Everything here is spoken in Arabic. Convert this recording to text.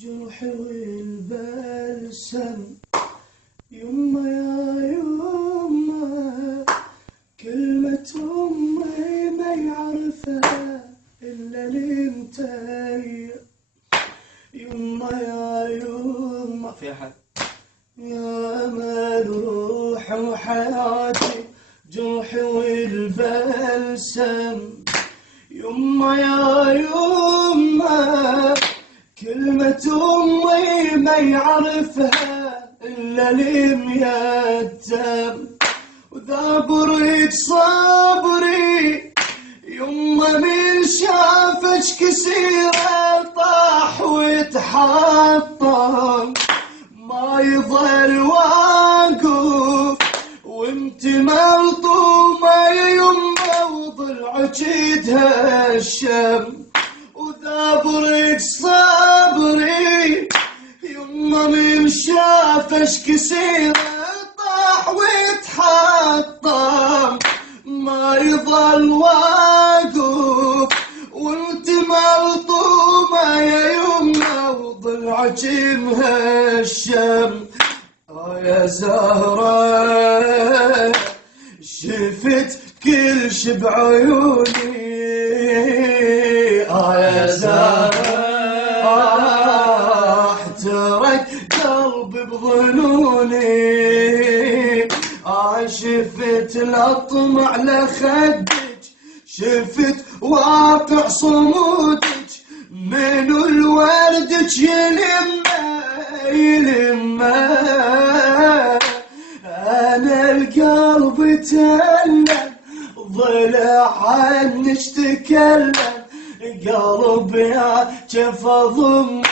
جروحي والبلسم. يما يا يما كلمة أمي ما يعرفها إلا انتي. يما يا يما في أحد يا أمل روحي وحياتي جروحي والبلسم. يما يا يما كلمة أمي ما يعرفها إلا الميتم. وذا بريد صبري يما من شافك كسيرة طاح وتحطم، ما يظل واقف وانت ملطومة يا يما وضلعك يتهشم. وذا بريد صبري يما من شافش كسيرة طاح ويتحطم، ما يظل واقف وانت ملطومة يا يما وضلعك مهشم. يا زهرة شفت كل شي بعيوني، يا زهرة احترق قلبي بظنوني. شفت الأطمع لخدك، شفت واقع صمودك، منو الوردك يلمه أنا القلب تألم ضلع عنك تكلم. قلبي كيف أضمه